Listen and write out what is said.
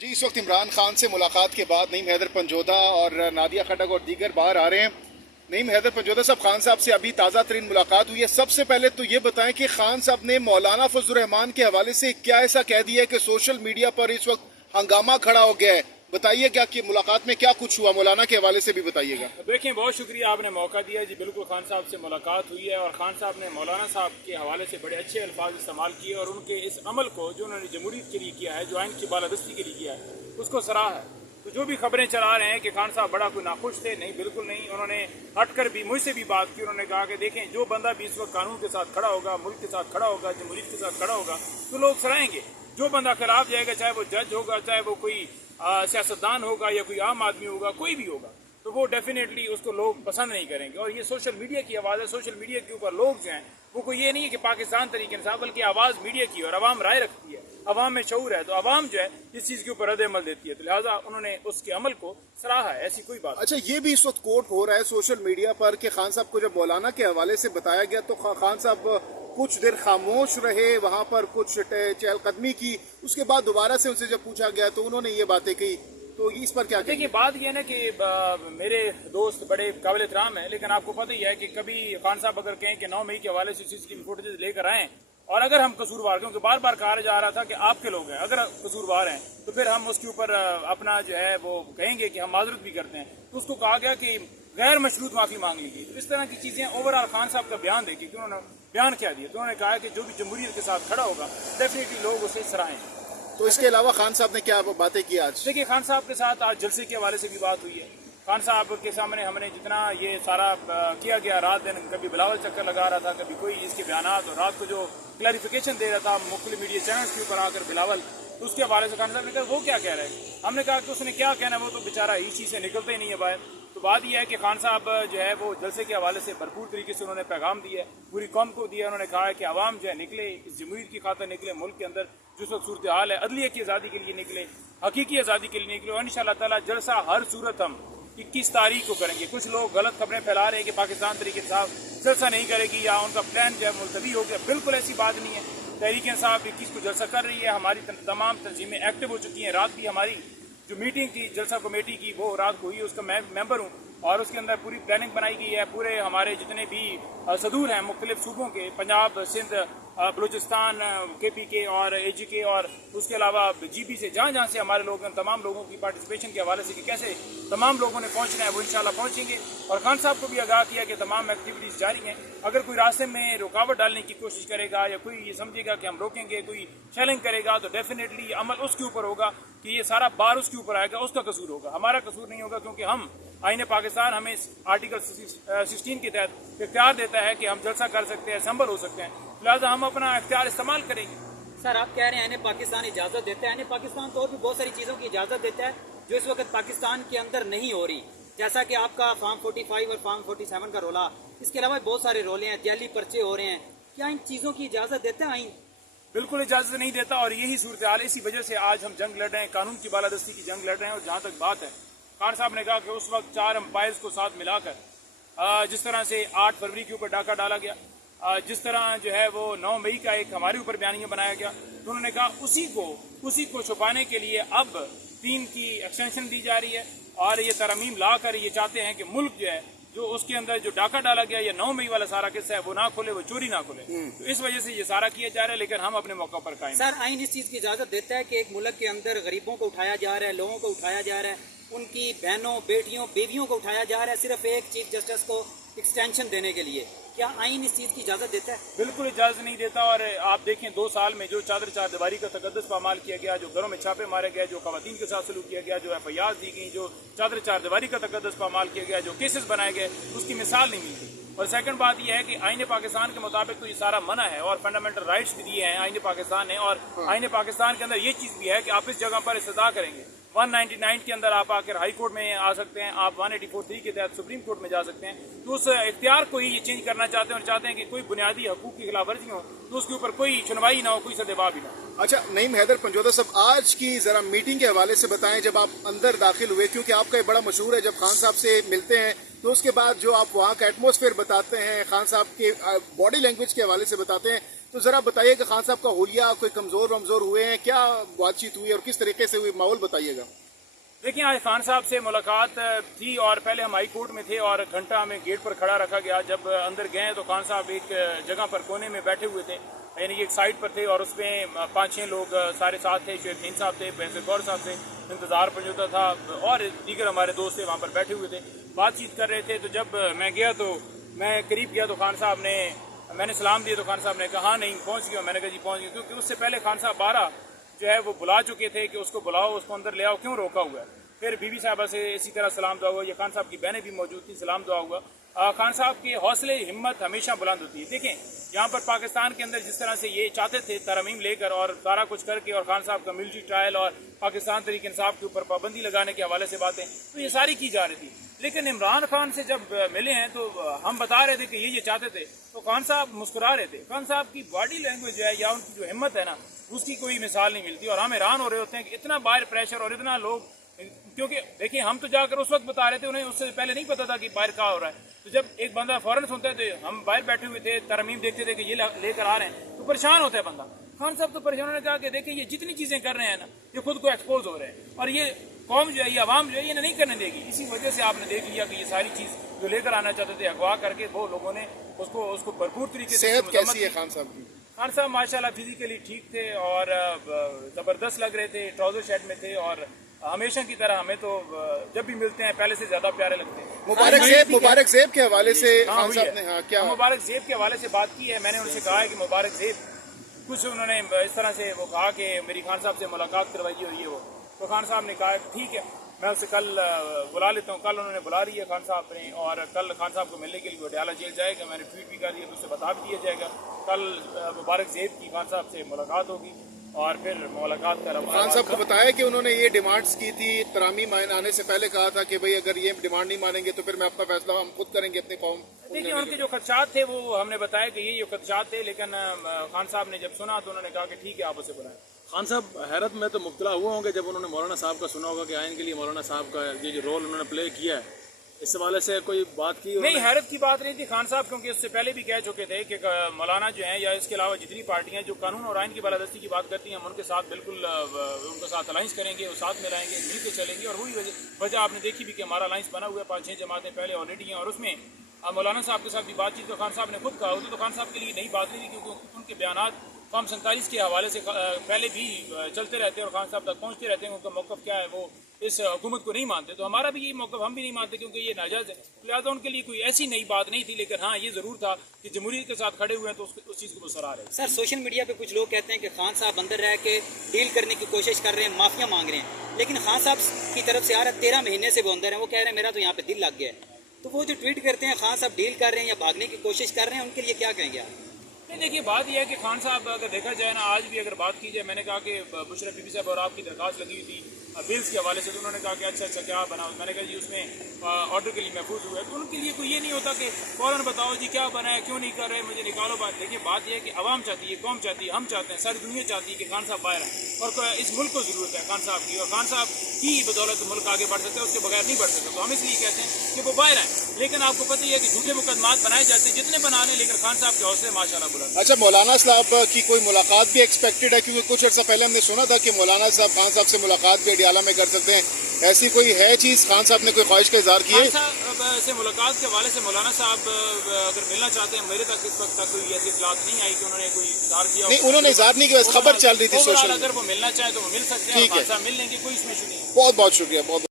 جی اس وقت عمران خان سے ملاقات کے بعد نعیم حیدر پنجودہ اور نادیہ کھٹک اور دیگر باہر آ رہے ہیں۔ نعیم حیدر پنجودہ صاحب، خان صاحب سے ابھی تازہ ترین ملاقات ہوئی ہے۔ سب سے پہلے تو یہ بتائیں کہ خان صاحب نے مولانا فضل الرحمان کے حوالے سے کیا ایسا کہہ دیا ہے کہ سوشل میڈیا پر اس وقت ہنگامہ کھڑا ہو گیا ہے؟ بتائیے کیا کہ ملاقات میں کیا کچھ ہوا، مولانا کے حوالے سے بھی بتائیے گا۔ دیکھیں، بہت شکریہ، آپ نے موقع دیا جی۔ بالکل خان صاحب سے ملاقات ہوئی ہے اور خان صاحب نے مولانا صاحب کے حوالے سے بڑے اچھے الفاظ استعمال کیے اور ان کے اس عمل کو جو انہوں نے جمہوریت کے لیے کیا ہے، جو آئین کی بالادستی کے لیے کیا ہے، اس کو سراہا ہے۔ تو جو بھی خبریں چلا رہے ہیں کہ خان صاحب بڑا کوئی ناخوش تھے، نہیں، بالکل نہیں۔ انہوں نے ہٹ کر بھی مجھ سے بھی بات کی۔ انہوں نے کہا کہ دیکھیں، جو بندہ بھی اس وقت قانون کے ساتھ کھڑا ہوگا، ملک کے ساتھ کھڑا ہوگا، جمہوریت کے ساتھ کھڑا ہوگا، تو لوگ سراہیں گے۔ جو بندہ خلاف جائے گا، چاہے وہ جج ہوگا، چاہے وہ کوئی سیاستدان ہوگا یا کوئی عام آدمی ہوگا، کوئی بھی ہوگا، تو وہ ڈیفینیٹلی اس کو لوگ پسند نہیں کریں گے۔ اور یہ سوشل میڈیا کی آواز ہے۔ سوشل میڈیا کے اوپر لوگ جو ہیں وہ کوئی یہ نہیں ہے کہ پاکستان طریقے انصاف، بلکہ آواز میڈیا کی اور عوام رائے رکھتی ہے، عوام میں شعور ہے، تو عوام جو ہے اس چیز کے اوپر رد عمل دیتی ہے، تو لہٰذا انہوں نے اس کے عمل کو سراہا ہے، ایسی کوئی بات نہیں۔ اچھا، یہ بھی اس وقت کوٹ ہو رہا ہے سوشل میڈیا پر کہ خان صاحب کو جب مولانا کے حوالے سے بتایا گیا تو خان صاحب کچھ دیر خاموش رہے، وہاں پر کچھ چہل قدمی کی، اس کے بعد دوبارہ سے ان سے جب پوچھا گیا تو انہوں نے یہ باتیں کہی، تو اس پر کیا کہیں؟ دیکھیے، بات یہ ہے نا کہ میرے دوست بڑے قابل احترام ہیں، لیکن آپ کو پتہ ہی ہے کہ کبھی خان صاحب اگر کہیں کہ 9 مئی کے حوالے سے CCTV فوٹیج لے کر آئیں، اور اگر ہم قصوروار، کیونکہ بار بار کہا جا رہا تھا کہ آپ کے لوگ ہیں، اگر قصوروار ہیں تو پھر ہم اس کے اوپر اپنا جو ہے وہ کہیں گے کہ ہم معذرت بھی کرتے ہیں، تو اس کو کہا گیا کہ غیر مشروط معافی مانگ لی گئی۔ تو اس طرح کی چیزیں اوورآل خان صاحب کا بیان دیکھیے کہ انہوں نے بیان کیا دیا، تو انہوں نے کہا کہ جو بھی جمہوریت کے ساتھ کھڑا ہوگا ڈیفینیٹلی لوگ اسے سراہیں۔ تو اس کے علاوہ خان صاحب نے کیا باتیں کی آج؟ دیکھیے، خان صاحب کے ساتھ آج جلسے کے حوالے سے بھی بات ہوئی ہے۔ خان صاحب کے سامنے ہم نے جتنا یہ سارا کیا گیا، رات دن کبھی بلاول چکر لگا رہا تھا، کبھی کوئی اس کے بیانات، اور رات کو جو کلیریفیکیشن دے رہا تھا مختلف میڈیا چینلز کے اوپر آ کر بلاول، تو اس کے حوالے سے خان صاحب نے کہا وہ کیا کہہ رہے ہیں۔ ہم نے کہا کہ اس نے کیا کہنا ہے، وہ تو بیچارہ اس چیز سے نکلتے ہی نہیں ہے باہر۔ تو بات یہ ہے کہ خان صاحب جو ہے وہ جلسے کے حوالے سے بھرپور طریقے سے انہوں نے پیغام دیا ہے، پوری قوم کو دیا۔ انہوں نے کہا ہے کہ عوام جو ہے نکلے، اس جمہوریت کی خاطر نکلے، ملک کے اندر جو اس وقت صورتحال ہے، عدلیہ کی آزادی کے لیے نکلے، حقیقی آزادی کے لیے نکلے، اور انشاءاللہ تعالیٰ جلسہ ہر صورت ہم 21 تاریخ کو کریں گے۔ کچھ لوگ غلط خبریں پھیلا رہے ہیں کہ پاکستان تحریک انصاف جلسہ نہیں کرے گی یا ان کا پلان جو ہے ملتوی ہو گیا، بالکل ایسی بات نہیں ہے۔ تحریک انصاف 21 کو جلسہ کر رہی ہے، ہماری تمام تنظیمیں ایکٹیو ہو چکی ہیں۔ رات بھی ہماری جو میٹنگ تھی جلسہ کمیٹی کی، وہ رات کو ہوئی، اس کا میں ممبر ہوں، اور اس کے اندر پوری پلاننگ بنائی گئی ہے۔ پورے ہمارے جتنے بھی صدور ہیں مختلف صوبوں کے، پنجاب، سندھ، بلوچستان، KPK اور AGK، اور اس کے علاوہ GB سے جہاں جہاں سے ہمارے لوگ ہیں، تمام لوگوں کی پارٹیسپیشن کے حوالے سے کہ کیسے تمام لوگوں نے پہنچنا ہے، وہ انشاءاللہ پہنچیں گے۔ اور خان صاحب کو بھی آگاہ کیا کہ تمام ایکٹیویٹیز جاری ہیں، اگر کوئی راستے میں رکاوٹ ڈالنے کی کوشش کرے گا یا کوئی یہ سمجھے گا کہ ہم روکیں گے، کوئی چیلنج کرے گا، تو ڈیفینیٹلی عمل اس کے اوپر ہوگا کہ یہ سارا بار اس کے اوپر آئے گا، اس کا قصور ہوگا، ہمارا قصور نہیں ہوگا، کیونکہ ہم آئین پاکستان ہمیں آرٹیکل 16 کے تحت اختیار دیتا ہے کہ ہم جلسہ کر سکتے ہیں، اسمبل ہو سکتے ہیں، لہٰذا ہم اپنا اختیار استعمال کریں گے۔ سر، آپ کہہ رہے ہیں آئین پاکستان اجازت دیتا ہے، آئین پاکستان تو اور بھی بہت ساری چیزوں کی اجازت دیتا ہے جو اس وقت پاکستان کے اندر نہیں ہو رہی، جیسا کہ آپ کا فارم 45 اور فارم 47 کا رولا، اس کے علاوہ بہت سارے رولے ہیں، جعلی پرچے ہو رہے ہیں، کیا ان چیزوں کی اجازت دیتا ہے آئین؟ بالکل اجازت نہیں دیتا، اور یہی صورتحال، اسی وجہ سے آج ہم جنگ لڑ رہے ہیں، قانون کی بالادستی کی جنگ لڑ رہے ہیں۔ اور جہاں تک بات ہے، خان صاحب نے کہا کہ اس وقت 4 امپائرز کو ساتھ ملا کر جس طرح سے 8 فروری کے اوپر ڈاکہ ڈالا گیا، جس طرح جو ہے وہ 9 مئی کا ایک ہمارے اوپر بیانیہ بنایا گیا، تو انہوں نے کہا اسی کو چھپانے کے لیے اب 3 کی ایکسٹینشن دی جا رہی ہے، اور یہ ترمیم لا کر یہ چاہتے ہیں کہ ملک جو ہے جو اس کے اندر جو ڈاکہ ڈالا گیا، یہ 9 مئی والا سارا قصہ ہے، وہ نہ کھولے، وہ چوری نہ کھولے، تو اس وجہ سے یہ سارا کیا جا رہا ہے، لیکن ہم اپنے موقع پر قائم ہیں۔ سر، آئین اس چیز کی اجازت دیتا ہے کہ ایک ملک کے اندر غریبوں کو اٹھایا جا رہا ہے، لوگوں کو اٹھایا جا رہا ہے، ان کی بہنوں، بیٹیوں، بیویوں کو اٹھایا جا رہا ہے صرف ایک چیف جسٹس کو ایکسٹینشن دینے کے لیے، کیا آئین اس چیز کی اجازت دیتا ہے؟ بالکل اجازت نہیں دیتا، اور آپ دیکھیں 2 سال میں جو چار دیواری کا تقدس پامال کیا گیا، جو گھروں میں چھاپے مارے گئے، جو خواتین کے ساتھ سلوک کیا گیا، جو FIR دی گئی، جو چار دیواری کا تقدس پامال کیا گیا، جو کیسز بنائے گئے، اس کی مثال نہیں ملتی۔ اور سیکنڈ بات یہ ہے کہ آئین پاکستان کے مطابق تو یہ سارا منع ہے، اور فنڈامنٹل رائٹس بھی دیے ہیں آئین پاکستان نے، اور آئین پاکستان کے اندر یہ چیز بھی ہے کہ آپ اس جگہ پر استدعا کریں گے 199 کے اندر آپ آ کر ہائی کورٹ میں آ سکتے ہیں، آپ 184(3) کے تحت سپریم کورٹ میں جا سکتے ہیں، تو اس اختیار کو ہی یہ چینج کرنا چاہتے ہیں، اور چاہتے ہیں کہ کوئی بنیادی حقوق کی خلاف ورزی ہو تو اس کے اوپر کوئی سنوائی نہ ہو، کوئی سدبا بھی نہ ہو۔ اچھا، نعیم حیدر پنجودہ صاحب، آج کی ذرا میٹنگ کے حوالے سے بتائیں، جب آپ اندر داخل ہوئے، کیونکہ آپ کا یہ بڑا مشہور ہے جب خان صاحب سے ملتے ہیں تو اس کے بعد جو آپ وہاں کا ایٹماسفیئر بتاتے ہیں، خان صاحب کے باڈی لینگویج کے حوالے سے بتاتے ہیں، تو ذرا بتائیے کہ خان صاحب کا حلیہ کوئی کمزور ومزور ہوئے ہیں، کیا بات چیت ہوئی اور کس طریقے سے ہوئی، ماحول بتائیے گا۔ دیکھیں آج خان صاحب سے ملاقات تھی اور پہلے ہم ہائی کورٹ میں تھے اور گھنٹہ ہمیں گیٹ پر کھڑا رکھا گیا۔ جب اندر گئے تو خان صاحب ایک جگہ پر کونے میں بیٹھے ہوئے تھے، یعنی ایک سائٹ پر تھے اور اس میں 5-6 لوگ سارے ساتھ تھے۔ شعیب خان صاحب تھے، بینظیر گور صاحب تھے، انتظار پنجوتا تھا اور دیگر ہمارے دوست تھے، وہاں پر بیٹھے ہوئے تھے، بات چیت کر رہے تھے۔ تو جب میں گیا تو میں قریب گیا تو خان صاحب نے، میں نے سلام دیا تو خان صاحب نے کہا نہیں پہنچ گیا۔ میں نے کہا جی پہنچ گیا، کیونکہ اس سے پہلے خان صاحب 12 جو ہے وہ بلا چکے تھے کہ اس کو بلاؤ، اس کو اندر لے آؤ، کیوں روکا ہوا ہے۔ پھر بی بی صاحبہ سے اسی طرح سلام دعا ہوا، یہ خان صاحب کی بہنیں بھی موجود تھیں، سلام دعا ہوا۔ خان صاحب کے حوصلے ہمت ہمیشہ بلند ہوتی ہے۔ دیکھیں یہاں پر پاکستان کے اندر جس طرح سے یہ چاہتے تھے ترمیم لے کر اور سارا کچھ کر کے، اور خان صاحب کا ملٹری ٹرائل اور پاکستان تحریک انصاف کے اوپر پابندی لگانے کے حوالے سے باتیں، تو یہ ساری کی جا رہی تھی۔ لیکن عمران خان سے جب ملے ہیں تو ہم بتا رہے تھے کہ یہ چاہتے تھے، تو خان صاحب مسکرا رہے تھے۔ خان صاحب کی باڈی لینگویج جو ہے یا ان کی جو ہمت ہے نا، اس کی کوئی مثال نہیں ملتی، اور ہم حیران ہو رہے ہوتے ہیں کہ اتنا باہر پریشر اور اتنا لوگ، کیونکہ دیکھیں ہم تو جا کر اس وقت بتا رہے تھے، انہیں اس سے پہلے نہیں پتا تھا کہ باہر کیا ہو رہا ہے۔ تو جب ایک بندہ فوراً سنتا ہے تو ہم باہر بیٹھے ہوئے تھے، ترمیم دیکھتے تھے کہ یہ لے کر آ رہے ہیں، تو پریشان ہوتا ہے بندہ۔ خان صاحب تو پریشان نے کہا کہ دیکھیں یہ جتنی چیزیں کر رہے ہیں نا، یہ خود کو ایکسپوز ہو رہے ہیں، اور یہ قوم جو ہے، یہ عوام جو ہے، یہ نہیں کرنے دے گی۔ اسی وجہ سے آپ نے دیکھ لیا کہ یہ ساری چیز جو لے کر آنا چاہتے تھے اغوا کر کے، وہ لوگوں نے اس کو بھرپور طریقے سے صحت کیسی ہے خان صاحب کی؟ خان صاحب ماشاءاللہ فزیکلی ٹھیک تھے اور زبردست لگ رہے تھے، ٹراؤزر شیڈ میں تھے، اور ہمیشہ کی طرح ہمیں تو جب بھی ملتے ہیں پہلے سے زیادہ پیارے لگتے ہیں۔ مبارک زیب کے حوالے سے ہاں خان صاحب نے کیا مبارک زیب کے حوالے سے بات کی ہے۔ میں نے ان سے کہا ہے کہ مبارک زیب، کچھ انہوں نے اس طرح سے وہ کہا کہ میری خان صاحب سے ملاقات کروائیے اور یہ وہ، تو خان صاحب نے کہا ٹھیک ہے میں اسے کل بلا لیتا ہوں۔ کل انہوں نے بلا لی ہے خان صاحب نے، اور کل خان صاحب کو ملنے کے لیے وڈیالہ جیل جائے گا۔ میں نے ٹویٹ بھی کر دیا، اسے بتا بھی دیا جائے گا کل مبارک زیب کی خان صاحب سے ملاقات ہوگی، اور پھر ملاقات کر خان صاحب کو بتایا کہ انہوں نے یہ ڈیمانڈز کی تھی، ترامیم آنے سے پہلے کہا تھا کہ بھئی اگر یہ ڈیمانڈ نہیں مانیں گے تو پھر میں اپنا فیصلہ ہم خود کریں گے اپنی قوم۔ دیکھیے ان کے جو خدشات تھے وہ ہم نے بتایا کہ یہ خدشات تھے، لیکن خان صاحب نے جب سنا تو انہوں نے کہا کہ ٹھیک ہے آپ اسے بلائیں۔ خان صاحب حیرت میں تو مبتلا ہوئے ہوں گے جب انہوں نے مولانا صاحب کا سنا ہوگا کہ آئین کے لیے مولانا صاحب کا یہ جو رول انہوں نے پلے کیا ہے، اس حوالے سے کوئی بات کی؟ نہیں، حیرت کی بات نہیں تھی خان صاحب، کیونکہ اس سے پہلے بھی کہہ چکے تھے کہ مولانا جو ہیں یا اس کے علاوہ جتنی پارٹیاں جو قانون اور آئین کی بالادستی کی بات کرتی ہیں، ہم ان کے ساتھ بالکل ان کے ساتھ الائنس کریں گے، وہ ساتھ میں رہیں گے، مل کے چلیں گے، اور وہی وجہ آپ نے دیکھی بھی کہ ہمارا الائنس بنا ہوا ہے 5-6 جماعتیں پہلے آلریڈی ہیں، اور اس میں مولانا صاحب کے ساتھ بھی بات چیت تو خان صاحب نے خود کہا ہوتا، تو خان صاحب کے لیے نئی بات نہیں تھی، کیونکہ ان کے بیانات فارم 47 کے حوالے سے پہلے بھی چلتے رہتے ہیں اور خان صاحب تک پہنچتے رہتے ہیں۔ ان کا موقف کیا ہے، وہ اس حکومت کو نہیں مانتے، تو ہمارا بھی یہ موقف ہم بھی نہیں مانتے کیونکہ یہ ناجائز ہے، لہٰذا ان کے لیے کوئی ایسی نئی بات نہیں تھی، لیکن ہاں یہ ضرور تھا کہ جمہوریت کے ساتھ کھڑے ہوئے ہیں تو اس چیز کو وہ سراہ رہے ہیں۔ سر سوشل میڈیا پہ کچھ لوگ کہتے ہیں کہ خان صاحب اندر رہ کے ڈیل کرنے کی کوشش کر رہے ہیں، معافیاں مانگ رہے ہیں، لیکن خان صاحب کی طرف سے آ رہا ہے 13 مہینے سے وہ اندر ہیں، وہ کہہ رہے ہیں میرا تو یہاں پہ دل لگ گیا ہے، تو وہ جو ٹویٹ کرتے ہیں خان صاحب ڈیل کر رہے ہیں یا بھاگنے کی کوشش کر رہے ہیں، ان کے لیے کیا کہیں گے آپ؟ نہیں دیکھیے بات یہ ہے کہ خان صاحب اگر دیکھا جائے نا، آج بھی اگر بات کی جائے، میں نے کہا کہ بشرا بی بی صاحب اور آپ کی درخواست لگی ہوئی تھی بلز کے حوالے سے، تو انہوں نے کہا کہ اچھا کیا بنا، میں نے کہا جی اس میں آرڈر کے لیے محفوظ ہوا ہے، تو ان کے لیے کوئی یہ نہیں ہوتا کہ فوراً بتاؤ جی کیا بنا ہے، کیوں نہیں کر رہے، مجھے نکالو بات۔ دیکھیے بات یہ ہے کہ عوام چاہتی ہے، قوم چاہتی ہے، ہم چاہتے ہیں، ساری دنیا چاہتی ہے کہ خان صاحب باہر ہیں، اور اس ملک کو ضرورت ہے خان صاحب کی، اور خان صاحب کی بدولت ملک آگے بڑھ سکتا ہے، اس کے بغیر نہیں بڑھ سکتا، تو ہم اس لیے کہتے ہیں کہ وہ باہر ہیں۔ لیکن آپ کو پتہ ہی ہے کہ جھوٹے مقدمات بنائے جاتے ہیں، جتنے بنا لیں، لیکن خان صاحب کے حوصلے ماشاءاللہ بلند۔ اچھا مولانا صاحب کی کوئی ملاقات بھی ایکسپیکٹڈ ہے؟ کیونکہ کچھ عرصہ پہلے ہم نے سنا تھا کہ مولانا صاحب خان صاحب سے ملاقات بھی اڈیالہ میں کر سکتے ہیں، ایسی کوئی ہے چیز؟ خان صاحب نے کوئی خواہش کا اظہار کی ہے؟ خان صاحب سے ملاقات کے حوالے سے مولانا صاحب اگر ملنا چاہتے ہیں، میرے تک اس وقت تک کوئی ایسی اطلاعات نہیں آئی کہ انہوں نے کوئی اظہار کیا۔ نہیں انہوں نے اظہار نہیں کیا، خبر چل رہی تھی سوشل، اگر وہ ملنا چاہیں تو وہ مل سکتے ہیں، خان صاحب مل لیں گے، کوئی اس میں ایشو نہیں ہے۔ بہت بہت شکریہ، بہت